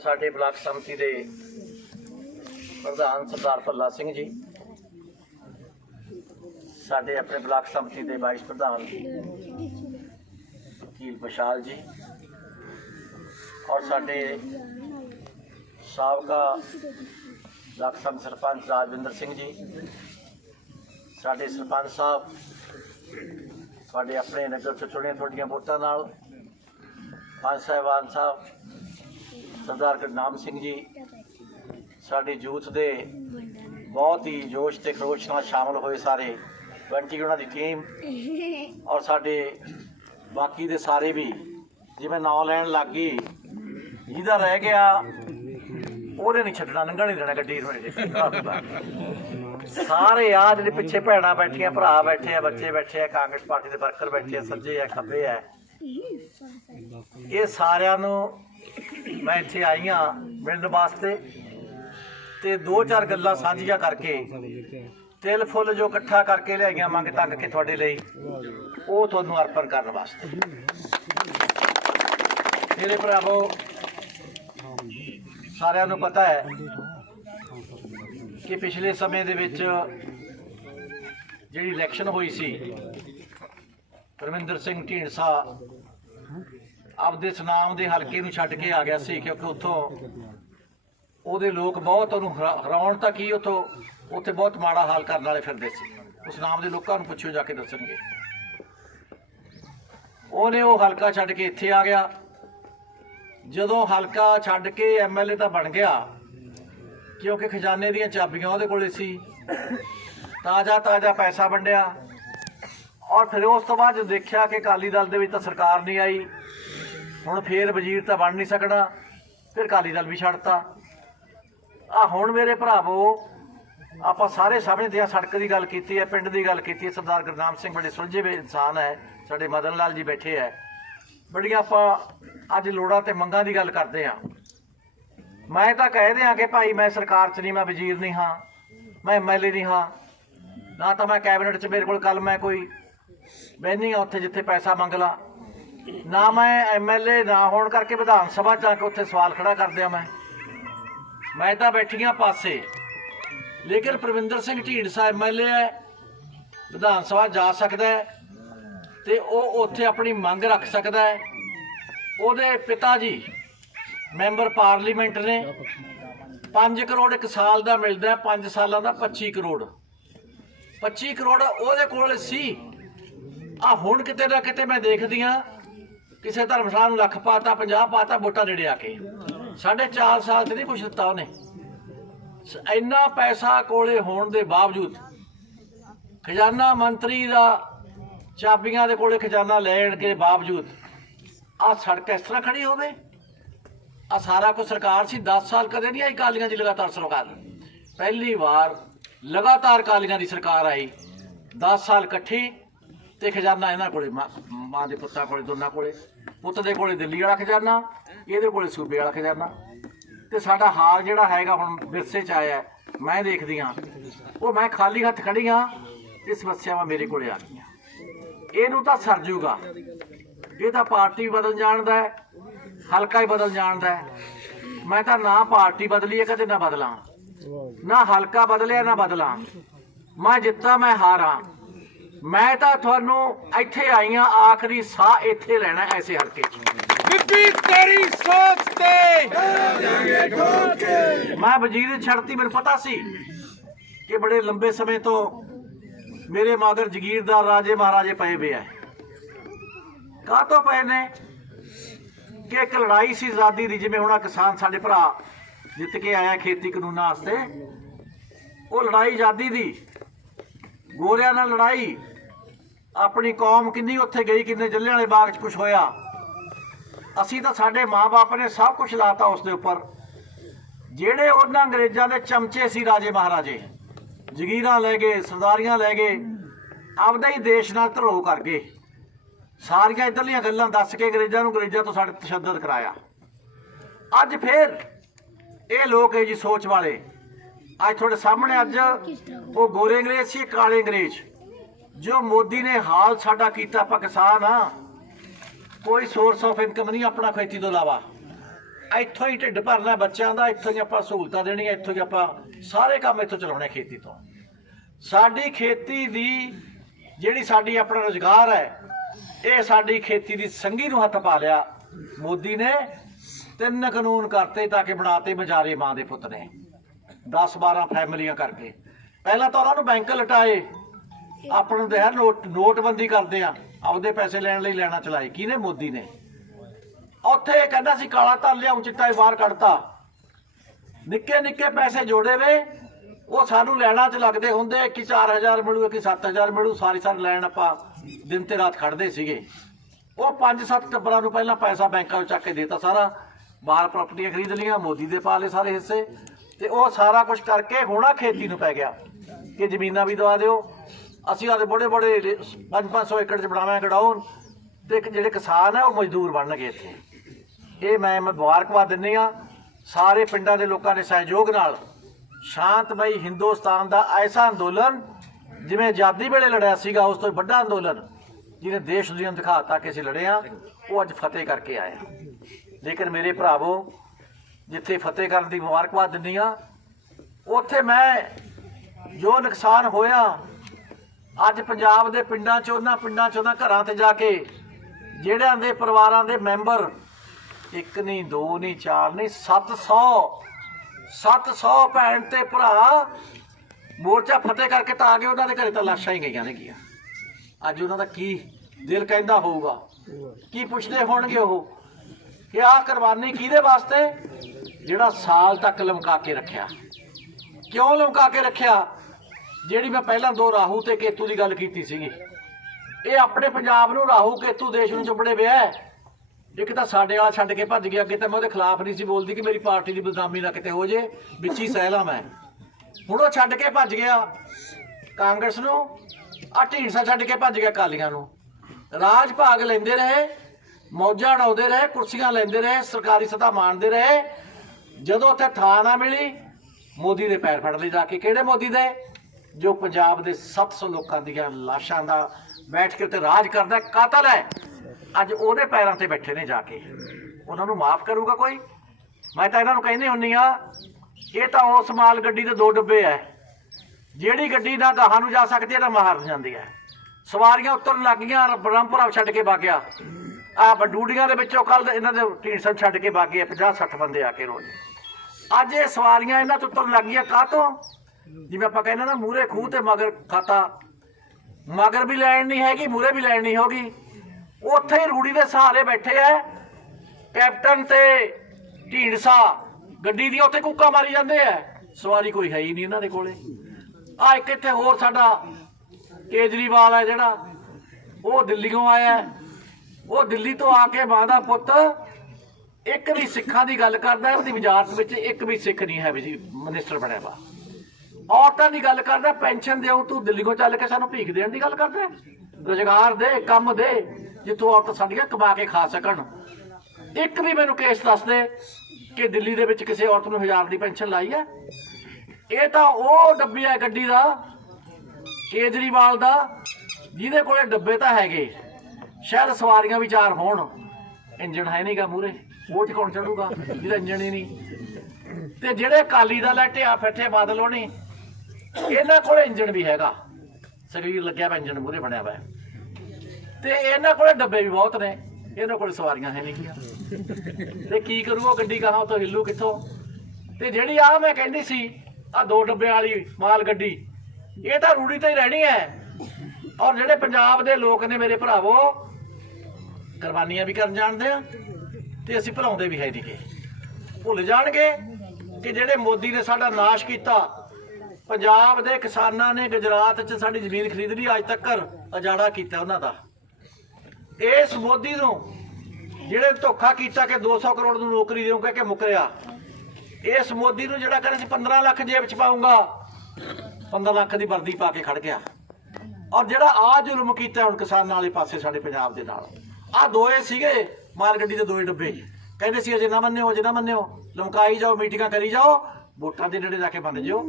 साडे ब्लाक समति के प्रधान सरदार भला सिंह जी, साडे अपने ब्लाक समति के वाइस प्रधान वकील विशाल जी और साडे साबका ब्लाक समति सरपंच राजविंदर सिंह जी, साडे सरपंच साहब साडे अपने नगर चो चुने थोड़ियां वोटां नाल, पंच साहिबान साहब सरदार गुरनाम सिंह जी, साडी यूथ दे बहुत ही जोश ते खरोश नाल शामिल होए सारे 20 उन्हां दी टीम और साडे बाकी दे सारे भी जिवें नाम लैण लग गई, जिहदा रह गया ओहने नहीं छड्डना, लंघण नहीं देना गड्डी सारे आ जिहड़े पिछे भैणां बैठियां, भरा बैठे आ, बच्चे बैठे आ, कांग्रेस पार्टी दे वर्कर बैठे आ, सज्जे आ खब्बे आ, ये सारिਆਂ ਨੂੰ मैं इत्थे आई हाँ मिलने वास्ते ते दो चार गल्लां साझियां करके तिल फुल जो इकट्ठा करके लियाईयां मंग तंग के तुहाडे लई ਉਹ ਤੁਹਾਨੂੰ अर्पण करने वास्ते। मेरे भरावो सारिਆਂ ਨੂੰ पता है कि पिछले समय दे विच जिहड़ी इलैक्शन हुई सी, परमिंदर सिंह ढींडसा आपदे सुनाम के हल्के नूं छड्ड के आ गया सी, क्योंकि उत्थों ਉਹਦੇ लोग बहुत ਉਹਨੂੰ हराउण तक ही उत्थों उत्थे बहुत माड़ा हाल करने वाले फिरदे सी। उस नाम के लोगों को पुछो जाके दसणगे। ਉਹਨੇ ਉਹ हल्का छड्ड के इत्थे आ गया। जदों हल्का छड्ड के MLA तो बन गया, क्योंकि खजाने दी चाबियां ਉਹਦੇ कोले सी, ताज़ा ताज़ा पैसा वंडिया और फिर उस तो बाद देखा कि अकाली दल दे विच तां सरकार नहीं आई, हुण फिर वजीर तो बन नहीं सकना, फिर अकाली दल भी छड्डता। हुण मेरे भरावो आपां सारे समझदे आ, सड़क की गल कीती है, पिंड की गल कीती है, सरदार गुरनाम सिंह बड़े सुलझे हुए इंसान है, साडे मदन लाल जी बैठे है, बड़ियां आपां अज लोड़ां ते मंगां की गल करते हैं। मैं तो कह दियां कि भाई मैं सरकार च नहीं, मैं वजीर नहीं हाँ, मैं MLA नहीं हाँ, ना तो मैं कैबिनेट च, मेरे को कल मैं कोई बहनी हाँ उत्थे जिथे पैसा मंग ला, ना मैं MLA ना होने करके विधान सभा च आके उत्थे सवाल खड़ा कर दिया। मैं तो बैठी हाँ पासे, लेकिन परमिंदर सिंह ढींडसा MLA है, विधान सभा जा सकता है तो वो उत्थे अपनी मंग रख सकता है। ਉਹਦੇ पिता जी मैंबर पार्लीमेंट ने 5 करोड़ एक साल का मिलता है, 5 सालों का 25 करोड़, 25 करोड़ ਉਹਦੇ ਕੋਲ सी। हुण किते ना किते मैं देखदी हाँ किसी धर्मशाला नूं लख पाता, 50 पाता, वोटां नेड़े आके 4.5 साल से नहीं कुछ दिता उन्हें। इन्ना पैसा कोले होने के बावजूद खजाना मंत्री का चाबियां दे कोले खजाना लैण के बावजूद आ सड़क इस तरह खड़ी होवे। आ सारा कुछ सरकार सी, 10 साल कदे नहीं आई अकालियां दी लगातार सरकार, पहली बार लगातार अकालियां दी सरकार आई, 10 साल इकट्ठी ते खजाना इन्हां कोले, मां दे पुत्तां कोले, दोनां कोले, पुत्त दे कोले दिल्ली वाला खजाना, इहदे कोले सूबे वाला खजाना। ते साडा हाल जिहड़ा हैगा हुण विरसे च आया, मैं देखदी हां वो मैं खाली हत्थ खड़ी हां, ये समस्यावां मेरे कोले आ गईयां। इहनूं तां सर जूगा, ये तो पार्टी भी बदल जानता है, हल्का ही बदल जानता है। मैं तो ना पार्टी बदली है कदे, ना बदला, ना हल्का बदलिया, ना बदला, मैं जिता मैं हारा। मैं तो थानू इत्थे आई हाँ आखिरी साह इत्थे लेना ऐसे हल्के तेरी सोच ते मैं वजीर छड़ती। मेरे पता सी कि बड़े लंबे समय तो मेरे मगर जगीरदार राजे महाराजे पे हुए है। कह तो पे ने कि एक लड़ाई सी आज़ादी की, जिमें हुण किसान साडे भरा जित के आया खेती कानूना वास्ते, वो लड़ाई आज़ादी की, गोरियां नाल लड़ाई, अपनी कौम किन्नी उत्थे गई, किन्ने जलियांवाले बाग च कुछ होया। असी तो साडे माँ बाप ने सब कुछ लाता उस दे उपर। जिहड़े उन्हां अंग्रेज़ां दे चमचे सी राजे महाराजे, जगीरां लै गए, सरदारियां लै गए, आपदा ही देश नाल धरोह कर गए, सारियां इधरलियां गल्लां दस के अंग्रेज़ां तो साडे तशद्दद कराया। अज फिर ये लोग है जी सोच वाले, अज थोड़े सामने अज वो गोरे अंग्रेज सी, काले अंग्रेज, जो मोदी ने हाल साडा कीता। आपां किसान हाँ, कोई सोर्स ऑफ इनकम नहीं अपना खेती तो इलावा, ਇੱਥੋਂ ਹੀ ਢਿੱਡ ਭਰਨਾ ਬੱਚਿਆਂ ਦਾ, ਇੱਥੋਂ ਹੀ ਆਪਾਂ ਸਹੂਲਤਾਂ ਦੇਣੀਆਂ, ਇੱਥੋਂ ਹੀ ਆਪਾਂ ਸਾਰੇ ਕੰਮ ਇੱਥੋਂ ਚਲਾਉਣੇ ਖੇਤੀ ਤੋਂ। ਸਾਡੀ ਖੇਤੀ ਦੀ ਜਿਹੜੀ ਸਾਡੀ ਆਪਣਾ ਰੁਜ਼ਗਾਰ ਹੈ, ਇਹ ਸਾਡੀ ਖੇਤੀ ਦੀ ਸੰਗੀ ਨੂੰ ਹੱਥ ਪਾ ਲਿਆ ਮੋਦੀ ਨੇ। 3 ਕਾਨੂੰਨ ਕਰਤੇ ਤਾਂ ਕਿ ਬਣਾਤੇ ਮਜਾਰੇ ਮਾਂ ਦੇ ਪੁੱਤ ਨੇ, 10-12 ਫੈਮਲੀਆਂ ਕਰਕੇ। ਪਹਿਲਾਂ ਤਾਂ ਉਹਨਾਂ ਨੂੰ ਬੈਂਕ ਲਟਾਏ, ਆਪਾਂ ਨੂੰ ਤਾਂ ਨੋਟਬੰਦੀ ਕਰਦੇ ਆ, ਆਪਦੇ ਪੈਸੇ ਲੈਣ ਲਈ ਲੈਣਾ ਚਲਾਏ ਕਿਹਨੇ? ਮੋਦੀ ਨੇ। ਉੱਥੇ ਕਹਿੰਦਾ ਸੀ ਕਾਲਾ ਧਨ ਲਿਆਉਂ, ਚਿੱਟਾ ਹੀ ਬਾਹਰ ਕੱਢਤਾ। ਨਿੱਕੇ ਨਿੱਕੇ ਪੈਸੇ ਜੋੜੇ ਵੇ, ਉਹ ਸਾਨੂੰ ਲੈਣਾ 'ਚ ਲੱਗਦੇ ਹੁੰਦੇ, ਕਿ 4000 ਮਿਲੂ, ਕਿ 7000 ਮਿਲੂ, ਸਾਰੀ ਲੈਣ ਆਪਾਂ ਦਿਨ ਤੇ ਰਾਤ ਖੜਦੇ ਸੀਗੇ। ਉਹ 5-7 ਟੱਬਰਾਂ ਨੂੰ ਪਹਿਲਾਂ ਪੈਸਾ ਬੈਂਕਾਂ 'ਚ ਚੱਕ ਕੇ ਦੇਤਾ ਸਾਰਾ, ਬਾਹਰ ਪ੍ਰਾਪਰਟੀਆਂ ਖਰੀਦ ਲਈਆਂ, ਮੋਦੀ ਦੇ ਪਾ ਲਏ ਸਾਰੇ ਹਿੱਸੇ, ਤੇ ਉਹ ਸਾਰਾ ਕੁਝ ਕਰਕੇ ਹੁਣ ਖੇਤੀ ਨੂੰ ਪੈ ਗਿਆ ਕਿ ਜ਼ਮੀਨਾਂ ਵੀ ਦਵਾ ਦਿਓ, ਅਸੀਂ ਆਦੇ ਬੜੇ 500 ਏਕੜ 'ਚ ਬਣਾਵਾਂਗੇ ਗਡਾਊਨ, ਤੇ ਜਿਹੜੇ ਕਿਸਾਨ ਹੈ ਉਹ ਮਜ਼ਦੂਰ ਬਣਨਗੇ ਇੱਥੇ। ਇਹ ਮੈਂ ਮੁਬਾਰਕਬਾਦ ਦਿੰਦੀ ਹਾਂ ਸਾਰੇ ਪਿੰਡਾਂ ਦੇ ਲੋਕਾਂ ਦੇ ਸਹਿਯੋਗ ਨਾਲ। ਸ਼ਾਂਤਮਈ ਹਿੰਦੁਸਤਾਨ ਦਾ ਐਸਾ ਅੰਦੋਲਨ ਜਿਵੇਂ ਆਜ਼ਾਦੀ ਵੇਲੇ ਲੜਿਆ ਸੀਗਾ, ਉਸ ਤੋਂ ਵੱਡਾ ਅੰਦੋਲਨ ਜਿਹਨੇ ਦੇਸ਼ ਦੁਨੀਆ ਨੂੰ ਦਿਖਾਤਾ ਕਿ ਅਸੀਂ ਲੜੇ ਹਾਂ, ਉਹ ਅੱਜ ਫਤਿਹ ਕਰਕੇ ਆਏ ਹਾਂ। ਲੇਕਿਨ ਮੇਰੇ ਭਰਾਵੋ, ਜਿੱਥੇ ਫਤਿਹ ਕਰਨ ਦੀ ਮੁਬਾਰਕਬਾਦ ਦਿੰਦੀ ਹਾਂ, ਉੱਥੇ ਮੈਂ ਜੋ ਨੁਕਸਾਨ ਹੋਇਆ ਅੱਜ ਪੰਜਾਬ ਦੇ ਪਿੰਡਾਂ 'ਚ, ਉਹਨਾਂ ਘਰਾਂ 'ਤੇ ਜਾ ਕੇ ਜਿਹੜਿਆਂ ਦੇ ਪਰਿਵਾਰਾਂ ਦੇ ਮੈਂਬਰ, 1 ਨਹੀਂ 2 ਨਹੀਂ 4 ਨਹੀਂ 700 ਭੈਣ ਤੇ ਭਰਾ ਮੋਰਚਾ ਫਤਿਹ ਕਰਕੇ ਤਾਂ ਆ ਗਏ। ਉਹਨਾਂ ਦੇ ਘਰੇ ਤਾਂ ਲਾਸ਼ਾਂ ਹੀ ਗਈਆਂ ਨੇ ਗੀਆਂ। ਅੱਜ ਉਹਨਾਂ ਦਾ ਕੀ ਦਿਲ ਕਹਿੰਦਾ ਹੋਊਗਾ, ਕੀ ਪੁੱਛਦੇ ਹੋਣਗੇ ਉਹ ਕਿ ਆਹ ਕੁਰਬਾਨੀ ਕਿਹਦੇ ਵਾਸਤੇ? ਜਿਹੜਾ ਸਾਲ ਤੱਕ ਲਮਕਾ ਕੇ ਰੱਖਿਆ। ਕਿਉਂ ਲਮਕਾ ਕੇ ਰੱਖਿਆ? ਜਿਹੜੀ ਮੈਂ ਪਹਿਲਾਂ 2 ਰਾਹੂ ਤੇ ਕੇਤੂ ਦੀ ਗੱਲ ਕੀਤੀ ਸੀਗੀ, ਇਹ ਆਪਣੇ ਪੰਜਾਬ ਨੂੰ ਰਾਹੂ ਕੇਤੂ ਦੇਸ਼ ਨੂੰ ਚੁੱਪੜੇ ਪਿਆ। ਇੱਕ ਤਾਂ ਸਾਡੇ ਵਾਲਾ ਛੱਡ ਕੇ ਭੱਜ ਗਿਆ, ਅੱਗੇ ਤਾਂ ਮੈਂ ਉਹਦੇ ਖਿਲਾਫ ਨਹੀਂ ਸੀ ਬੋਲਦੀ ਕਿ ਮੇਰੀ ਪਾਰਟੀ ਦੀ ਬਦਨਾਮੀ ਨਾ ਕਿਤੇ ਹੋ ਜੇ, ਵਿੱਚ ਹੀ ਸਹਿਲਾ ਮੈਂ। ਹੁਣ ਉਹ ਛੱਡ ਕੇ ਭੱਜ ਗਿਆ ਕਾਂਗਰਸ ਨੂੰ, ਆ ਢੀਂਡਸਾ ਛੱਡ ਕੇ ਭੱਜ ਗਿਆ ਅਕਾਲੀਆਂ ਨੂੰ। ਰਾਜ ਭਾਗ ਲੈਂਦੇ ਰਹੇ, ਮੌਜਾਂ ਉਡਾਉਂਦੇ ਰਹੇ, ਕੁਰਸੀਆਂ ਲੈਂਦੇ ਰਹੇ, ਸਰਕਾਰੀ ਸੱਤਾ ਮਾਣਦੇ ਰਹੇ। ਜਦੋਂ ਉੱਥੇ ਥਾਂ ਨਾ ਮਿਲੀ, ਮੋਦੀ ਦੇ ਪੈਰ ਫੜ ਲਏ ਜਾ ਕੇ। ਕਿਹੜੇ ਮੋਦੀ ਦੇ? ਜੋ ਪੰਜਾਬ ਦੇ 700 ਲੋਕਾਂ ਦੀਆਂ ਲਾਸ਼ਾਂ ਦਾ ਬੈਠ ਕੇ ਉੱਤੇ ਰਾਜ ਕਰਦਾ, ਕਾਤਲ ਹੈ। ਅੱਜ ਉਹਦੇ ਪੈਰਾਂ ਤੇ ਬੈਠੇ ਨੇ ਜਾ ਕੇ। ਉਹਨਾਂ ਨੂੰ ਮਾਫ ਕਰੂਗਾ ਕੋਈ? ਮੈਂ ਤਾਂ ਇਹਨਾਂ ਨੂੰ ਕਹਿੰਦੀ ਹੁੰਦੀ ਆ, ਇਹ ਤਾਂ ਉਸ ਮਾਲ ਗੱਡੀ ਦੇ 2 ਡੱਬੇ ਹੈ, ਜਿਹੜੀ ਗੱਡੀ ਨਾ ਗਾਹਾਂ ਨੂੰ ਜਾ ਸਕਦੀ ਹੈ ਨਾ ਮਾਹਰ ਨੂੰ ਜਾਂਦੀ ਹੈ। ਸਵਾਰੀਆਂ ਉਤਰਨ ਲੱਗ ਗਈਆਂ, ਬ੍ਰਹਮਪੁਰਾ ਛੱਡ ਕੇ ਵਗ ਗਿਆ। ਆਹ ਬਡੂੜੀਆਂ ਦੇ ਵਿੱਚੋਂ ਕੱਲ ਇਹਨਾਂ ਦੇ ਢੀਂਡਸਾ ਛੱਡ ਕੇ ਵਗ ਗਏ 50-60 ਬੰਦੇ ਆ ਕੇ ਰੋਜ਼। ਅੱਜ ਇਹ ਸਵਾਰੀਆਂ ਇਹਨਾਂ ਤੋਂ ਉਤਰਨ ਲੱਗ ਗਈਆਂ। ਕਾਹਤੋਂ? ਜਿਵੇਂ ਆਪਾਂ ਕਹਿੰਦੇ ਨਾ, ਮੂਹਰੇ ਖੂਹ ਤੇ ਮਗਰ ਖਾਤਾ, ਮਗਰ ਵੀ ਲੈਣ ਨਹੀਂ ਹੈਗੀ, ਮੂਹਰੇ ਵੀ ਲੈਣ ਨਹੀਂ ਹੋਗੀ। ਉੱਥੇ ਹੀ ਰੂੜੀ ਦੇ ਸਹਾਰੇ ਬੈਠੇ ਐ ਕੈਪਟਨ ਤੇ ਢੀਂਡਸਾ, ਗੱਡੀ ਦੀਆਂ ਉੱਥੇ ਕੁੱਕਾ ਮਾਰੀ ਜਾਂਦੇ ਐ। ਸਵਾਰੀ ਕੋਈ ਹੈ ਹੀ ਨਹੀਂ ਇਹਨਾਂ ਦੇ ਕੋਲੇ। ਆ ਇੱਕ ਇੱਥੇ ਹੋਰ ਸਾਡਾ ਕੇਜਰੀਵਾਲ ਹੈ ਜਿਹੜਾ, ਉਹ ਦਿੱਲੀੋਂ ਆਇਆ। ਉਹ ਦਿੱਲੀ ਤੋਂ ਆ ਕੇ ਮਾਂ ਦਾ ਪੁੱਤ ਇੱਕ ਵੀ ਸਿੱਖਾਂ ਦੀ ਗੱਲ ਕਰਦਾ, ਉਹਦੀ ਵਜ਼ਾਰਤ ਵਿੱਚ ਇੱਕ ਵੀ ਸਿੱਖ ਨਹੀਂ ਹੈ ਵੀ ਜੀ ਮਿਨਿਸਟਰ ਬਣਿਆ ਵਾ। ਔਰਤਾਂ ਦੀ ਗੱਲ ਕਰਦਾ, ਪੈਨਸ਼ਨ ਦਿਓ, ਤੂੰ ਦਿੱਲੀੋਂ ਚੱਲ ਕੇ ਸਾਨੂੰ ਭੀਖ ਦੇਣ ਦੀ ਗੱਲ ਕਰਦਾ। ਰੁਜ਼ਗਾਰ ਦੇ, ਕੰਮ ਦੇ, ਜਿੱਥੋਂ ਔਰਤਾਂ ਸਾਡੀਆਂ ਕਮਾ ਕੇ ਖਾ ਸਕਣ। ਇੱਕ ਵੀ ਮੈਨੂੰ ਕੇਸ ਦੱਸ ਦੇ ਕਿ ਦਿੱਲੀ ਦੇ ਵਿੱਚ ਕਿਸੇ ਔਰਤ ਨੂੰ 1000 ਦੀ ਪੈਨਸ਼ਨ ਲਾਈ ਹੈ। ਇਹ ਤਾਂ ਉਹ ਡੱਬੀ ਹੈ ਗੱਡੀ ਦਾ, ਕੇਜਰੀਵਾਲ ਦਾ, ਜਿਹਦੇ ਕੋਲੇ ਡੱਬੇ ਤਾਂ ਹੈਗੇ, ਸ਼ਾਇਦ ਸਵਾਰੀਆਂ ਵੀ 4 ਹੋਣ, ਇੰਜਣ ਹੈ ਨਹੀਂਗਾ ਮੂਹਰੇ, ਉਹ 'ਚ ਕੌਣ ਚੜੂਗਾ ਜਿਹਦਾ ਇੰਜਣ ਹੀ ਨਹੀਂ। ਤੇ ਜਿਹੜੇ ਅਕਾਲੀ ਦਲ ਹੈ, ਢਿਆ ਫੱਟੇ ਬਾਦਲ ਹੋਣੀ, ਇਹਨਾਂ ਕੋਲੇ ਇੰਜਣ ਵੀ ਹੈਗਾ, ਸਰੀਰ ਲੱਗਿਆ ਵਾ, ਇੰਜਣ ਮੂਹਰੇ ਬਣਿਆ ਵਾ, ਤੇ ਇਹਨਾਂ ਕੋਲੇ ਡੱਬੇ ਵੀ ਬਹੁਤ ਨੇ, ਇਹਨਾਂ ਕੋਲ ਸਵਾਰੀਆਂ ਹੈ ਨਹੀਂ ਗੀਆਂ। ਤੇ ਕੀ ਕਰੂ ਉਹ ਗੱਡੀ, ਕਹਾਂ ਤੋਂ ਹਿੱਲੂ ਕਿੱਥੋਂ? ਤੇ ਜਿਹੜੀ ਆ ਮੈਂ ਕਹਿੰਦੀ ਸੀ, ਆ 2 ਡੱਬਿਆਂ ਵਾਲੀ ਮਾਲ ਗੱਡੀ, ਇਹ ਤਾਂ ਰੂੜੀ ਤੇ ਹੀ ਰਹਿਣੀ ਹੈ। ਔਰ ਜਿਹੜੇ ਪੰਜਾਬ ਦੇ ਲੋਕ ਨੇ ਮੇਰੇ ਭਰਾਵੋ, ਕੁਰਬਾਨੀਆਂ ਵੀ ਕਰਨ ਜਾਣਦੇ ਆ, ਤੇ ਅਸੀਂ ਭੁਲਾਉਂਦੇ ਵੀ ਹੈ ਨਹੀਂਗੇ। ਭੁੱਲ ਜਾਣਗੇ ਕਿ ਜਿਹੜੇ ਮੋਦੀ ਨੇ ਸਾਡਾ ਨਾਸ਼ ਕੀਤਾ। ਪੰਜਾਬ ਦੇ ਕਿਸਾਨਾਂ ਨੇ ਗੁਜਰਾਤ 'ਚ ਸਾਡੀ ਜ਼ਮੀਨ ਖਰੀਦ ਲਈ, ਅੱਜ ਤੱਕ ਉਜਾੜਾ ਕੀਤਾ ਉਹਨਾਂ ਦਾ। ਇਸ ਮੋਦੀ ਨੂੰ ਜਿਹੜੇ ਧੋਖਾ ਕੀਤਾ ਕਿ 200 ਕਰੋੜ ਨੂੰ ਨੌਕਰੀ ਦਿਓ ਕਹਿ ਕੇ ਮੁੱਕਰਿਆ, ਇਸ ਮੋਦੀ ਨੂੰ ਜਿਹੜਾ ਕਹਿੰਦਾ ਸੀ 15 ਲੱਖ ਜੇਬ 'ਚ ਪਾਊਂਗਾ, 15 ਲੱਖ ਦੀ ਵਰਦੀ ਪਾ ਕੇ ਖੜ ਗਿਆ। ਔਰ ਜਿਹੜਾ ਆ ਜ਼ੁਲਮ ਕੀਤਾ ਹੁਣ ਕਿਸਾਨਾਂ ਵਾਲੇ ਪਾਸੇ ਸਾਡੇ ਪੰਜਾਬ ਦੇ ਨਾਲ, ਆ 2 ਸੀਗੇ ਮਾਲ ਗੱਡੀ ਦੇ 2 ਡੱਬੇ, ਕਹਿੰਦੇ ਸੀ ਅਜੇ ਨਾ ਮੰਨਿਓ, ਅਜੇ ਨਾ ਮੰਨਿਓ, ਲਮਕਾਈ ਜਾਓ, ਮੀਟਿੰਗਾਂ ਕਰੀ ਜਾਓ, ਵੋਟਾਂ ਦੇ ਨੇੜੇ ਜਾ ਕੇ ਬੰਦ ਜਿਓ।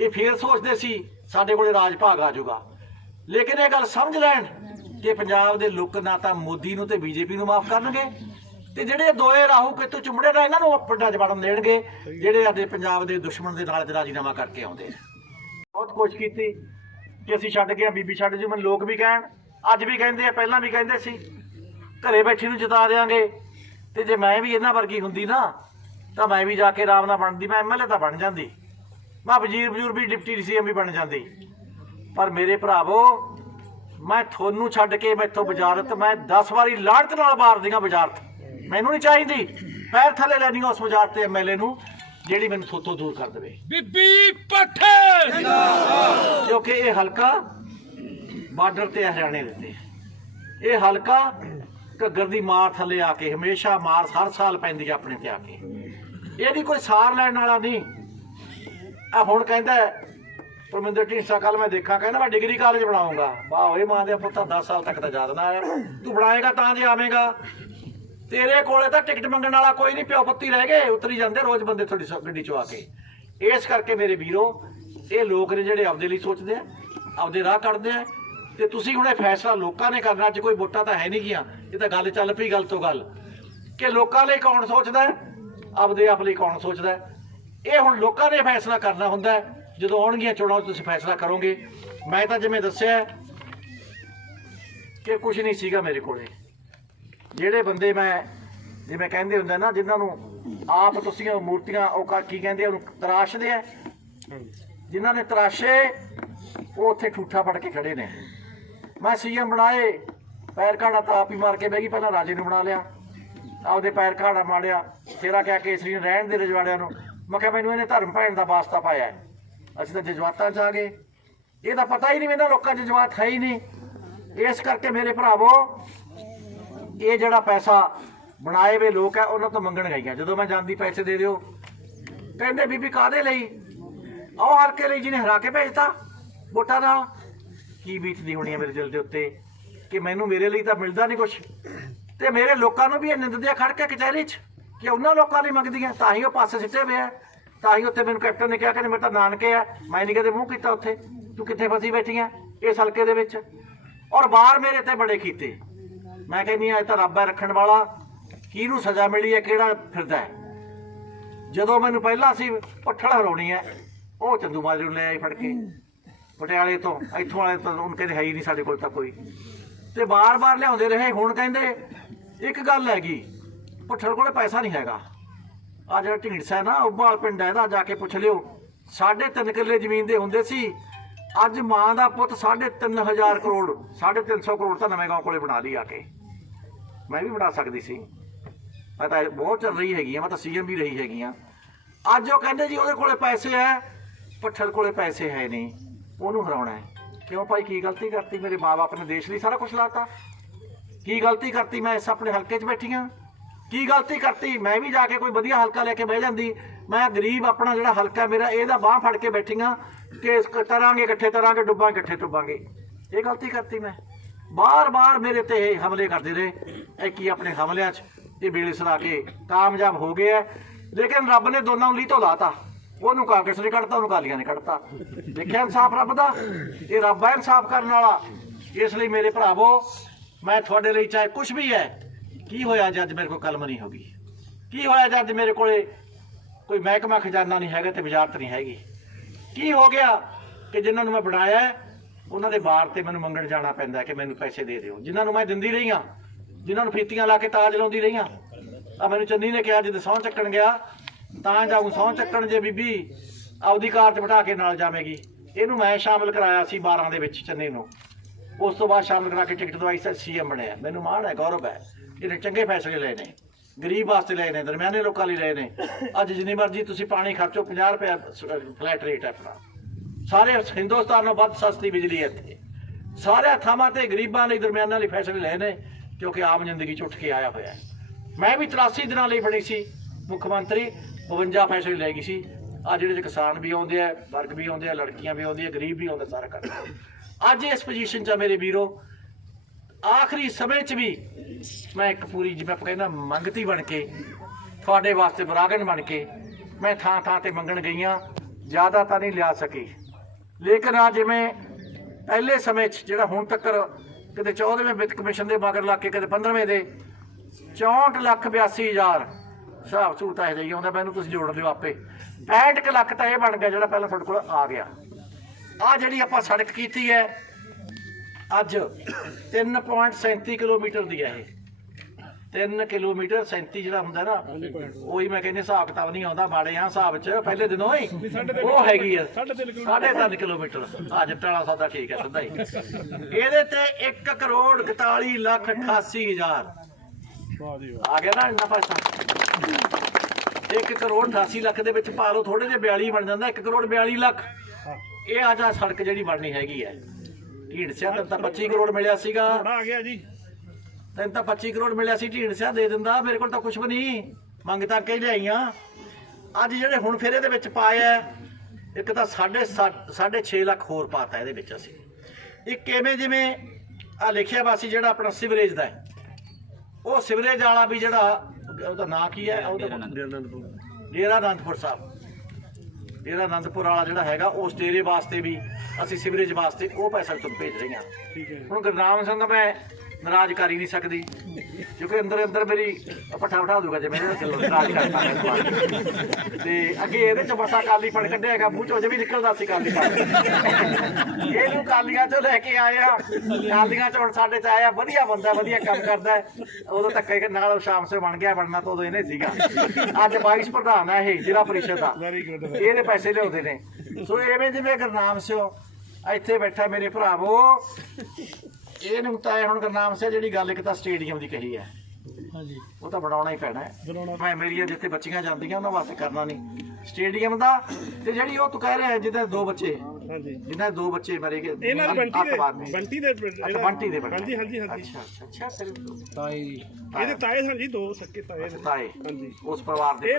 ਇਹ ਫੇਰ ਸੋਚਦੇ ਸੀ ਸਾਡੇ ਕੋਲੇ ਰਾਜ ਭਾਗ ਆ ਜਾਊਗਾ। ਲੇਕਿਨ ਇਹ ਗੱਲ ਸਮਝ ਲੈਣ ਕਿ ਪੰਜਾਬ ਦੇ ਲੋਕ ਨਾ ਤਾਂ ਮੋਦੀ ਨੂੰ ਤੇ ਬੀਜੇਪੀ ਨੂੰ ਮਾਫ ਕਰਨਗੇ, ਤੇ ਜਿਹੜੇ ਦੋਏ ਰਾਹੂ ਕਿਤੋਂ ਚੁੰਮੜੇ ਨੇ ਇਹਨਾਂ ਨੂੰ ਪਿੰਡਾਂ 'ਚ ਵੜਨ ਦੇਣਗੇ ਜਿਹੜੇ ਸਾਡੇ ਪੰਜਾਬ ਦੇ ਦੁਸ਼ਮਣ ਦੇ ਨਾਲ ਰਾਜੀਨਾਮਾ ਕਰਕੇ ਆਉਂਦੇ ਆ। ਬਹੁਤ ਕੋਸ਼ਿਸ਼ ਕੀਤੀ ਕਿ ਅਸੀਂ ਛੱਡ ਗਏ, ਬੀਬੀ ਛੱਡ ਜੀ। ਮੈਨੂੰ ਲੋਕ ਵੀ ਕਹਿਣ, ਅੱਜ ਵੀ ਕਹਿੰਦੇ ਆ, ਪਹਿਲਾਂ ਵੀ ਕਹਿੰਦੇ ਸੀ ਘਰੇ ਬੈਠੀ ਨੂੰ ਜਿਤਾ ਦੇਵਾਂਗੇ। ਤੇ ਜੇ ਮੈਂ ਵੀ ਇਹਨਾਂ ਵਰਗੀ ਹੁੰਦੀ ਨਾ ਤਾਂ ਮੈਂ ਵੀ ਜਾ ਕੇ ਆਰਾਮ ਨਾਲ ਬਣਦੀ, ਮੈਂ MLA ਤਾਂ ਬਣ ਜਾਂਦੀ, ਮੈਂ ਵਜ਼ੀਰ ਵੀ ਡਿਪਟੀ CM ਵੀ ਬਣ ਜਾਂਦੀ। ਪਰ ਮੇਰੇ ਭਰਾਵੋ, ਮੈਂ ਤੁਹਾਨੂੰ ਛੱਡ ਕੇ ਮੈਥੋਂ ਵਜ਼ਾਰਤ ਮੈਂ 10 ਵਾਰੀ ਲਾਹਨਤ ਨਾਲ ਮਾਰਦੀਆਂ ਵਜ਼ਾਰਤ ਮੈਨੂੰ ਨਹੀਂ ਚਾਹੀਦੀ। ਪੈਰ ਥੱਲੇ ਲੈਣੀ ਉਸ ਵਜ਼ਾਰਤ ਤੇ MLA ਨੂੰ ਜਿਹੜੀ ਮੈਨੂੰ ਥੋਤੋਂ ਦੂਰ ਕਰ ਦੇਵੇ। ਬੀਬੀ ਪੱਠੇ ਕਿਉਂਕਿ ਇਹ ਹਲਕਾ ਬਾਰਡਰ ਤੇ ਹਰਿਆਣੇ ਦੇ, ਇਹ ਹਲਕਾ ਘੱਗਰ ਦੀ ਮਾਰ ਥੱਲੇ ਆ ਕੇ ਹਮੇਸ਼ਾ ਮਾਰ ਹਰ ਸਾਲ ਪੈਂਦੀ ਆ ਆਪਣੇ ਤੇ ਆ ਕੇ। ਇਹਦੀ ਕੋਈ ਸਾਰ ਲੈਣ ਵਾਲਾ ਨਹੀਂ। ਆ ਹੁਣ ਕਹਿੰਦਾ ਪਰਮਿੰਦਰ ਢੀਂਡਸਾ, ਕੱਲ ਮੈਂ ਦੇਖਾਂ, ਕਹਿੰਦਾ ਮੈਂ ਡਿਗਰੀ ਕਾਲਜ ਬਣਾਉਂਗਾ। ਵਾਹ ਹੋਏ ਮਾਂ ਦੇ ਪੁੱਤਾਂ, 10 ਸਾਲ ਤੱਕ ਤਾਂ ਯਾਦ ਨਾ ਆਇਆ। ਤੂੰ ਬਣਾਏਗਾ ਤਾਂ ਜੇ ਆਵੇਂਗਾ। ਤੇਰੇ ਕੋਲੇ ਤਾਂ ਟਿਕਟ ਮੰਗਣ ਵਾਲਾ ਕੋਈ ਨਹੀਂ, ਪਿਓ ਪੁੱਤੀ ਰਹਿ ਗਏ, ਉਤਰੀ ਜਾਂਦੇ ਰੋਜ਼ ਬੰਦੇ ਤੁਹਾਡੀ ਗੱਡੀ 'ਚੋਂ ਆ ਕੇ। ਇਸ ਕਰਕੇ ਮੇਰੇ ਵੀਰੋ, ਇਹ ਲੋਕ ਨੇ ਜਿਹੜੇ ਆਪਦੇ ਲਈ ਸੋਚਦੇ ਆ, ਆਪਦੇ ਰਾਹ ਕੱਢਦੇ ਆ। ਤੇ ਤੁਸੀਂ ਹੁਣ ਇਹ ਫੈਸਲਾ ਲੋਕਾਂ ਨੇ ਕਰਨਾ। ਅੱਜ ਕੋਈ ਵੋਟਾਂ ਤਾਂ ਹੈ ਨਹੀਂ ਗੀਆਂ, ਇਹ ਤਾਂ ਗੱਲ ਚੱਲ ਪਈ ਗੱਲ ਤੋਂ ਗੱਲ ਕਿ ਲੋਕਾਂ ਲਈ ਕੌਣ ਸੋਚਦਾ, ਆਪਦੇ ਆਪ ਲਈ ਕੌਣ ਸੋਚਦਾ। ਇਹ ਹੁਣ ਲੋਕਾਂ ਨੇ ਫੈਸਲਾ ਕਰਨਾ ਹੁੰਦਾ। ਜਦੋਂ ਆਉਣਗੀਆਂ ਚੋਣਾਂ ਤੁਸੀਂ ਫੈਸਲਾ ਕਰੋਗੇ। ਮੈਂ ਤਾਂ ਜਿਵੇਂ ਦੱਸਿਆ ਕਿ ਕੁਝ ਨਹੀਂ ਸੀਗਾ ਮੇਰੇ ਕੋਲੇ। ਜਿਹੜੇ ਬੰਦੇ ਮੈਂ ਜਿਵੇਂ ਕਹਿੰਦੇ ਹੁੰਦੇ ਨਾ, ਜਿਨ੍ਹਾਂ ਨੂੰ ਆਪ ਤੁਸੀਂ ਮੂਰਤੀਆਂ ਉਹ ਕੀ ਕਹਿੰਦੇ ਉਹਨੂੰ ਤਰਾਸ਼ਦੇ ਆ, ਜਿਨ੍ਹਾਂ ਨੇ ਤਰਾਸ਼ੇ ਉਹ ਉੱਥੇ ਠੂਠਾ ਫੜ ਕੇ ਖੜੇ ਨੇ। ਮੈਂ CM ਬਣਾਏ, ਪੈਰ ਘਾੜਾ ਤਾਂ ਆਪ ਹੀ ਮਾਰ ਕੇ ਬਹਿ ਗਈ। ਪਹਿਲਾਂ ਰਾਜੇ ਨੂੰ ਬਣਾ ਲਿਆ, ਆਪਦੇ ਪੈਰ ਘਾੜਾ ਮਾਰਿਆ, ਤੇਰਾ ਕਿਆ ਕੇਸਰੀ ਨੂੰ ਰਹਿਣ ਦੇ ਰਜਵਾੜਿਆਂ ਨੂੰ। ਮੈਂ ਕਿਹਾ ਮੈਨੂੰ ਇਹਨੇ ਧਰਮ ਭੈਣ ਦਾ ਵਾਸਤਾ ਪਾਇਆ, ਅਸੀਂ ਤਾਂ ਜਜ਼ਬਾਤਾਂ 'ਚ ਆ ਗਏ। ਇਹ ਤਾਂ ਪਤਾ ਹੀ ਨਹੀਂ ਇਹਨਾਂ ਲੋਕਾਂ 'ਚ ਜਜ਼ਬਾਤ ਹੈ ਹੀ ਨਹੀਂ। ਇਸ ਕਰਕੇ ਮੇਰੇ ਭਰਾਵੋ, ਇਹ ਜਿਹੜਾ ਪੈਸਾ ਬਣਾਏ ਵੇ ਲੋਕ ਹੈ ਉਹਨਾਂ ਤੋਂ ਮੰਗਣ ਗਈਆਂ। ਜਦੋਂ ਮੈਂ ਜਾਂਦੀ ਪੈਸੇ ਦੇ ਦਿਓ, ਕਹਿੰਦੇ ਬੀਬੀ ਕਾਹਦੇ ਲਈ? ਆਹ ਹਲਕੇ ਲਈ ਜਿਹਨੇ ਹਰਾ ਕੇ ਭੇਜਤਾ ਵੋਟਾਂ ਨਾਲ। ਕੀ ਬੀਤਦੀ ਹੋਣੀ ਹੈ ਮੇਰੇ ਦਿਲ ਦੇ ਉੱਤੇ ਕਿ ਮੈਨੂੰ ਮੇਰੇ ਲਈ ਤਾਂ ਮਿਲਦਾ ਨਹੀਂ ਕੁਛ, ਤੇ ਮੇਰੇ ਲੋਕਾਂ ਨੂੰ ਵੀ ਇਹ ਨਿੰਦਦੇ ਖੜ ਕੇ ਕਚਹਿਰੀ 'ਚ ਕਿ ਉਹਨਾਂ ਲੋਕਾਂ ਲਈ ਮੰਗਦੀਆਂ। ਤਾਂ ਹੀ ਉਹ ਪਾਸੇ ਸਿੱਟੇ ਪਿਆ, ਤਾਂ ਹੀ ਉੱਥੇ ਮੈਨੂੰ ਕੈਪਟਨ ਨੇ ਕਿਹਾ ਕਿ ਮੇਰੇ ਤਾਂ ਨਾਨਕੇ ਆ, ਮੈਂ ਨਹੀਂ ਕਦੇ ਮੂੰਹ ਕੀਤਾ ਉੱਥੇ। ਤੂੰ ਕਿੱਥੇ ਫਸੀ ਬੈਠੀ ਆ ਇਸ ਹਲਕੇ ਦੇ ਵਿੱਚ? ਔਰ ਬਾਹਰ ਮੇਰੇ ਤੇ ਬੜੇ ਕੀਤੇ। ਮੈਂ ਕਹਿੰਦੀ ਆ ਇਹ ਤਾਂ ਰੱਬ ਹੈ ਰੱਖਣ ਵਾਲਾ, ਕਿਹਨੂੰ ਸਜ਼ਾ ਮਿਲੀ ਹੈ, ਕਿਹੜਾ ਫਿਰਦਾ ਹੈ। ਜਦੋਂ ਮੈਨੂੰ ਪਹਿਲਾਂ ਸੀ ਪੱਠਲ ਹਰਾਉਣੀ ਹੈ, ਉਹ ਚੰਦੂ ਮਾਜਰੇ ਨੂੰ ਲੈ ਆਈ ਫੜ ਕੇ ਪਟਿਆਲੇ ਤੋਂ, ਇੱਥੋਂ ਵਾਲੇ ਤਾਂ ਹੁਣ ਕਹਿੰਦੇ ਹੈ ਹੀ ਨਹੀਂ ਸਾਡੇ ਕੋਲ ਤਾਂ ਕੋਈ, ਤੇ ਬਾਰ-ਬਾਰ ਲਿਆਉਂਦੇ ਰਹੇ। ਹੁਣ ਕਹਿੰਦੇ ਇੱਕ ਗੱਲ ਹੈਗੀ, ਪੱਠਲ ਕੋਲੇ ਪੈਸਾ ਨਹੀਂ ਹੈਗਾ। ਆ ਜਿਹੜਾ ਢੀਂਡਸਾ ਹੈ ਨਾ, ਉਬਾਲ ਪਿੰਡ ਹੈ ਇਹਦਾ, ਜਾ ਕੇ ਪੁੱਛ ਲਿਓ। 3.5 ਕਿੱਲੇ ਜ਼ਮੀਨ ਦੇ ਹੁੰਦੇ ਸੀ, ਅੱਜ ਮਾਂ ਦਾ ਪੁੱਤ 3.5 ਕਰੋੜ 350 ਕਰੋੜ ਤਾਂ ਨਵੇਂ ਗਾঁव ਕੋਲੇ ਬਣਾ ਲਈ ਆ ਕੇ। ਮੈਂ ਵੀ ਬਣਾ ਸਕਦੀ ਸੀ, ਮੈਂ ਤਾਂ ਬਹੁਤ ਚੱਲ ਰਹੀ ਹੈਗੀ ਆ, ਮੈਂ ਤਾਂ CM ਵੀ ਰਹੀ ਹੈਗੀ ਆ। ਅੱਜ ਉਹ ਕਹਿੰਦੇ ਜੀ ਉਹਦੇ ਕੋਲੇ ਪੈਸੇ ਹੈ, ਪੱਠਲ ਕੋਲੇ ਪੈਸੇ ਹੈ ਨਹੀਂ, ਉਹਨੂੰ ਹਰਾਉਣਾ ਹੈ। ਕਿਉਂ ਭਾਈ, ਕੀ ਗਲਤੀ ਕਰਤੀ? ਮੇਰੇ ਮਾਂ-ਬਾਪ ਨੇ ਦੇਸ਼ ਲਈ ਸਾਰਾ ਕੁਛ ਲਾਤਾ। ਕੀ ਗਲਤੀ ਕਰਤੀ? ਮੈਂ ਇਸ ਆਪਣੇ ਹਲਕੇ 'ਚ ਬੈਠੀ ਹਾਂ। ਕੀ ਗਲਤੀ ਕਰਤੀ? ਮੈਂ ਵੀ ਜਾ ਕੇ ਕੋਈ ਵਧੀਆ ਹਲਕਾ ਲੈ ਕੇ ਬਹਿ ਜਾਂਦੀ। ਮੈਂ ਗਰੀਬ ਆਪਣਾ ਜਿਹੜਾ ਹਲਕਾ ਮੇਰਾ, ਇਹਦਾ ਬਾਂਹ ਫੜ ਕੇ ਬੈਠੀਆਂ ਕਿ ਤਰਾਂਗੇ ਇਕੱਠੇ, ਤਰਾਂਗੇ ਡੁੱਬਾਂਗੇ ਇਕੱਠੇ ਡੁੱਬਾਂਗੇ। ਇਹ ਗਲਤੀ ਕਰਤੀ ਮੈਂ। ਬਾਰ-ਬਾਰ ਮੇਰੇ ਤੇ ਇਹ ਹਮਲੇ ਕਰਦੇ ਰਹੇ। ਇਹ ਕੀ ਆਪਣੇ ਹਮਲਿਆਂ 'ਚ ਇਹ ਵੇਲੇ ਸਲਾ ਕੇ ਕਾਮਯਾਬ ਹੋ ਗਏ ਹੈ। ਲੇਕਿਨ ਰੱਬ ਨੇ ਦੋਨਾਂ ਨੂੰ ਲੀਹ ਤੋਂ ਲਾਤਾ। ਉਹਨੂੰ ਕਾਂਗਰਸ ਨੇ ਕੱਢਤਾ, ਉਹਨੂੰ ਅਕਾਲੀਆਂ ਨੇ ਕੱਢਤਾ। ਦੇਖਿਆ ਇਨਸਾਫ ਰੱਬ ਦਾ? ਇਹ ਰੱਬ ਹੈ ਇਨਸਾਫ ਕਰਨ ਵਾਲਾ। ਇਸ ਲਈ ਮੇਰੇ ਭਰਾਵੋ, ਮੈਂ ਤੁਹਾਡੇ ਲਈ ਚਾਹੇ ਕੁਛ ਵੀ ਹੈ। ਕੀ ਹੋਇਆ ਜਦ ਮੇਰੇ ਕੋਲ ਕਲਮ ਨਹੀਂ ਹੋਗੀ? ਕੀ ਹੋਇਆ ਜਦ ਮੇਰੇ ਕੋਲੇ ਕੋਈ ਮਹਿਕਮਾ ਖਜ਼ਾਨਾ ਨਹੀਂ ਹੈਗਾ ਤੇ ਵਜ਼ਾਰਤ ਨਹੀਂ ਹੈਗੀ? ਕੀ ਹੋ ਗਿਆ ਕਿ ਜਿਨ੍ਹਾਂ ਨੂੰ ਮੈਂ ਬਣਾਇਆ ਉਹਨਾਂ ਦੇ ਬਾਰ ਤੇ ਮੈਨੂੰ ਮੰਗਣ ਜਾਣਾ ਪੈਂਦਾ ਕਿ ਮੈਨੂੰ ਪੈਸੇ ਦੇ ਦਿਓ, ਜਿਨ੍ਹਾਂ ਨੂੰ ਮੈਂ ਦਿੰਦੀ ਰਹੀ ਹਾਂ, ਜਿਨ੍ਹਾਂ ਨੂੰ ਫੀਤੀਆਂ ਲਾ ਕੇ ਤਾਜ ਲਾਉਂਦੀ ਰਹੀ ਹਾਂ। ਆ ਮੈਨੂੰ ਚੰਨੀ ਨੇ ਕਿਹਾ ਜਦੋਂ ਸਹੁੰ ਚੱਕਣ ਗਿਆ ਤਾਂ ਜਾਊਂ ਸਹੁੰ ਚੱਕਣ, ਜੇ ਬੀਬੀ ਆਪਦੀ ਕਾਰ 'ਚ ਬਿਠਾ ਕੇ ਨਾਲ ਜਾਵੇਗੀ। ਇਹਨੂੰ ਮੈਂ ਸ਼ਾਮਿਲ ਕਰਾਇਆ ਸੀ 12 ਦੇ ਵਿੱਚ ਚੰਨੀ ਨੂੰ। ਉਸ ਤੋਂ ਬਾਅਦ ਸ਼ਾਮਿਲ ਕਰਾ ਕੇ ਟਿਕਟ ਦਵਾਈ CM ਬਣਿਆ। ਮੈਨੂੰ ਮਾਣ ਹੈ, ਗੌਰਵ ਹੈ। ਇਹਨੇ ਚੰਗੇ ਫੈਸਲੇ ਲਏ ਨੇ, ਗਰੀਬ ਵਾਸਤੇ ਲਏ ਨੇ, ਦਰਮਿਆਨੇ ਲੋਕਾਂ ਲਈ ਲਏ ਨੇ। ਅੱਜ ਜਿੰਨੀ ਮਰਜ਼ੀ ਤੁਸੀਂ ਪਾਣੀ ਖਰਚੋ, 50 ਰੁਪਏ ਫਲੈਟ ਰੇਟ ਹੈ ਆਪਣਾ। ਸਾਰੇ ਹਿੰਦੁਸਤਾਨ ਨਾਲੋਂ ਵੱਧ ਸਸਤੀ ਬਿਜਲੀ ਹੈ ਇੱਥੇ। ਸਾਰੇ ਥਾਵਾਂ ਤੇ ਗਰੀਬਾਂ ਲਈ, ਦਰਮਿਆਨਾਂ ਲਈ ਫੈਸਲੇ ਲਏ ਨੇ, ਕਿਉਂਕਿ ਆਮ ਜ਼ਿੰਦਗੀ 'ਚ ਉੱਠ ਕੇ ਆਇਆ ਹੋਇਆ। ਮੈਂ ਵੀ 83 ਦਿਨਾਂ ਲਈ ਬਣੀ ਸੀ ਮੁੱਖ ਮੰਤਰੀ, 52 ਫੈਸਲੇ ਲੈ ਗਈ ਸੀ। ਆ ਜਿਹੜੇ ਕਿਸਾਨ ਵੀ ਆਉਂਦੇ ਆ, ਵਰਗ ਵੀ ਆਉਂਦੇ ਆ, ਲੜਕੀਆਂ ਵੀ ਆਉਂਦੀਆਂ, ਗਰੀਬ ਵੀ ਆਉਂਦੇ, ਸਾਰਾ ਕਰ ਅੱਜ ਇਸ ਪੋਜੀਸ਼ਨ 'ਚ ਆ ਮੇਰੇ ਵੀਰੋ। ਆਖਰੀ ਸਮੇਂ 'ਚ ਵੀ ਮੈਂ ਇੱਕ ਪੂਰੀ, ਜਿਵੇਂ ਆਪਾਂ ਕਹਿੰਦਾ, ਮੰਗਤੀ ਬਣ ਕੇ, ਤੁਹਾਡੇ ਵਾਸਤੇ ਬਰਾਗਣ ਬਣ ਕੇ ਮੈਂ ਥਾਂ ਥਾਂ ਤੇ ਮੰਗਣ ਗਈਆਂ। ਜ਼ਿਆਦਾ ਤਾਂ ਨਹੀਂ ਲਿਆ ਸਕੀ, ਲੇਕਿਨ ਆ ਜਿਵੇਂ ਪਹਿਲੇ ਸਮੇਂ 'ਚ ਜਿਹੜਾ ਹੁਣ ਤੱਕ ਕਿਤੇ 14ਵੇਂ ਵਿੱਤ ਕਮਿਸ਼ਨ ਦੇ ਮਗਰ ਲਾ ਕੇ, ਕਦੇ 15ਵੇਂ ਦੇ, 64,82,000 ਹਿਸਾਬ ਸੂਤਾ ਇਹ ਜਾਈ ਆਉਂਦਾ। ਮੈਨੂੰ ਤੁਸੀਂ ਜੋੜ ਲਿਓ ਆਪੇ। 65 ਕੁ ਲੱਖ ਤਾਂ ਇਹ ਬਣ ਗਿਆ ਜਿਹੜਾ ਪਹਿਲਾਂ ਤੁਹਾਡੇ ਕੋਲ ਆ ਗਿਆ। ਆ ਜਿਹੜੀ ਆਪਾਂ ਸੜਕ ਕੀਤੀ ਹੈ ਅੱਜ 3.37 ਕਿਲੋਮੀਟਰ ਦੀ ਹੈ। ਇਹ 3 ਕਿਲੋਮੀਟਰ 37 ਜਿਹੜਾ ਹੁੰਦਾ ਨਾ, ਉਹੀ ਮੈਂ ਕਹਿੰਦੇ ਹਿਸਾਬ ਕਿਤਾਬ ਨਹੀਂ ਆਉਂਦਾ, ਮਾੜੇ ਆ ਹਿਸਾਬ ਚ ਪਹਿਲੇ ਦਿਨੋਂ ਹੀ ਉਹ ਹੈਗੀ ਆ 3.5 ਕਿਲੋਮੀਟਰ। ਆ ਜੱਟਾਲਾ ਸੌਦਾ ਠੀਕ ਹੈ ਸਿੱਧਾ ਹੀ। ਇਹਦੇ ਤੇ 1,41,88,000 ਆ ਗਿਆ ਨਾ ਇੰਨਾ ਪੈਸਾ। 1,88,00,000 ਦੇ ਵਿੱਚ ਪਾ ਲਓ ਥੋੜੇ ਜਿਹੇ 42 ਬਣ ਜਾਂਦਾ। 1,42,00,000 ਇਹ ਅੱਜ ਆ ਸੜਕ ਜਿਹੜੀ ਬਣਨੀ ਹੈਗੀ ਹੈ। ਢੀਂਡਸਿਆ ਤੈਨੂੰ ਤਾਂ 25 ਕਰੋੜ ਮਿਲਿਆ ਸੀਗਾ। ਆ ਗਿਆ ਜੀ, ਤੈਨੂੰ ਤਾਂ 25 ਕਰੋੜ ਮਿਲਿਆ ਸੀ, ਢੀਂਡਸਿਆ ਦੇ ਦਿੰਦਾ। ਮੇਰੇ ਕੋਲ ਤਾਂ ਕੁਛ ਵੀ ਨਹੀਂ, ਮੰਗ ਤਾਂ ਕੇ ਲਿਆਈਆਂ। ਅੱਜ ਜਿਹੜੇ ਹੁਣ ਫਿਰ ਇਹਦੇ ਵਿੱਚ ਪਾਇਆ, ਇੱਕ ਤਾਂ 6.5 ਲੱਖ ਹੋਰ ਪਾਤਾ ਇਹਦੇ ਵਿੱਚ ਅਸੀਂ। ਇੱਕ ਕਿਵੇਂ ਜਿਵੇਂ ਆ ਲਿਖਿਆ ਵਾ ਸੀ ਜਿਹੜਾ ਆਪਣਾ ਸਿਵਰੇਜ ਦਾ ਹੈ, ਉਹ ਸਿਵਰੇਜ ਵਾਲਾ ਵੀ ਜਿਹੜਾ ਉਹਦਾ ਨਾਂ ਕੀ ਹੈ, ਡੇਰਾ ਆਨੰਦਪੁਰ ਸਾਹਿਬ, ਡੇਰਾ ਆਨੰਦਪੁਰ ਵਾਲਾ ਜਿਹੜਾ ਹੈਗਾ, ਉਸ ਡੇਰੇ ਵਾਸਤੇ ਵੀ ਅਸੀਂ ਸਿਵਰੇਜ ਵਾਸਤੇ ਉਹ ਪੈਸਾ ਤੁਹਾਨੂੰ ਭੇਜ ਰਹੇ ਹਾਂ। ਹੁਣ ਗੁਰਨਾਮ ਸਿੰਘ ਮੈਂ ਨਾਰਾਜ਼ ਕਰ ਹੀ ਨਹੀਂ ਸਕਦੀ, ਕਿਉਂਕਿ ਅੰਦਰ ਅੰਦਰ ਮੇਰੀ ਪੱਠਾ ਉਠਾ ਦੂਗਾ ਜੇ ਮੈਂ ਨਾਰਾਜ਼ ਕਰਤਾ। ਤੇ ਅੱਗੇ ਇਹਦੇ ਚ ਬਸਾ ਕਾਲੀ ਪਣ ਕੱਢਿਆ ਹੈਗਾ, ਮੂੰਹ ਚੋਂ ਅਜੇ ਵੀ ਨਿਕਲਦਾ ਸੀ ਕਾਲੀ ਪਣ। ਇਹਨੂੰ ਕਾਲੀਆਂ ਚੋਂ ਲੈ ਕੇ ਆਇਆ, ਕਾਲੀਆਂ ਚੋਂ ਹੁਣ ਸਾਡੇ ਚ ਆਇਆ। ਵਧੀਆ ਬੰਦਾ, ਵਧੀਆ ਕੰਮ ਕਰਦਾ। ਉਦੋਂ ਧੱਕੇ ਨਾਲ ਸ਼ਾਮ ਸੇ ਬਣ ਗਿਆ, ਬਣਨਾ ਤਾਂ ਉਦੋਂ ਇਹਨੇ ਸੀਗਾ। ਅੱਜ ਵਾਈਸ ਪ੍ਰਧਾਨ ਹੈ ਇਹ ਜ਼ਿਲ੍ਹਾ ਪਰਿਸ਼ਦ ਦਾ, ਇਹਦੇ ਪੈਸੇ ਲਿਆਉਂਦੇ ਨੇ। ਸੋ ਐਵੇਂ ਜਿਵੇਂ ਗੁਰਨਾਮ ਸਿੰਘ ਇੱਥੇ ਬੈਠਾ ਮੇਰੇ ਭਰਾਵੋ, ਇਹਨੂੰ ਤਾਂ ਹੁਣ ਗੁਰਨਾਮ ਸਿੰਘ ਜਿਹੜੀ ਗੱਲ ਇੱਕ ਤਾਂ ਸਟੇਡੀਅਮ ਦੀ ਕਹੀ ਹੈ, ਉਹ ਤਾਂ ਬਣਾਉਣਾ ਹੀ ਪੈਣਾ ਹੈ। ਮੈਂ ਮੇਰੀਆਂ ਜਿੱਥੇ ਬੱਚੀਆਂ ਜਾਂਦੀਆਂ ਉਹਨਾਂ ਵਾਸਤੇ ਕਰਨਾ ਨਹੀਂ ਸਟੇਡੀਅਮ ਦਾ। ਤੇ ਜਿਹੜੀ ਉਹ ਤੂੰ ਕਹਿ ਰਿਹਾ ਜਿਹਦੇ 2 ਬੱਚੇ, ਜਿਹਨਾਂ ਦੇ 2 ਬੱਚੇ ਮਰੇ ਗਏ, ਇਹਨਾਂ ਦੇ ਬੰਟੀ ਦੇ ਬੰਟੀ ਦੇ ਹਾਂਜੀ ਹਾਂਜੀ ਹਾਂਜੀ। ਅੱਛਾ ਇਹਦੇ ਤਾਏ ਸਨ ਜੀ, 2 ਸਕੇ ਤਾਏ। ਤਾਏ ਉਸ ਪਰਿਵਾਰ ਦੇ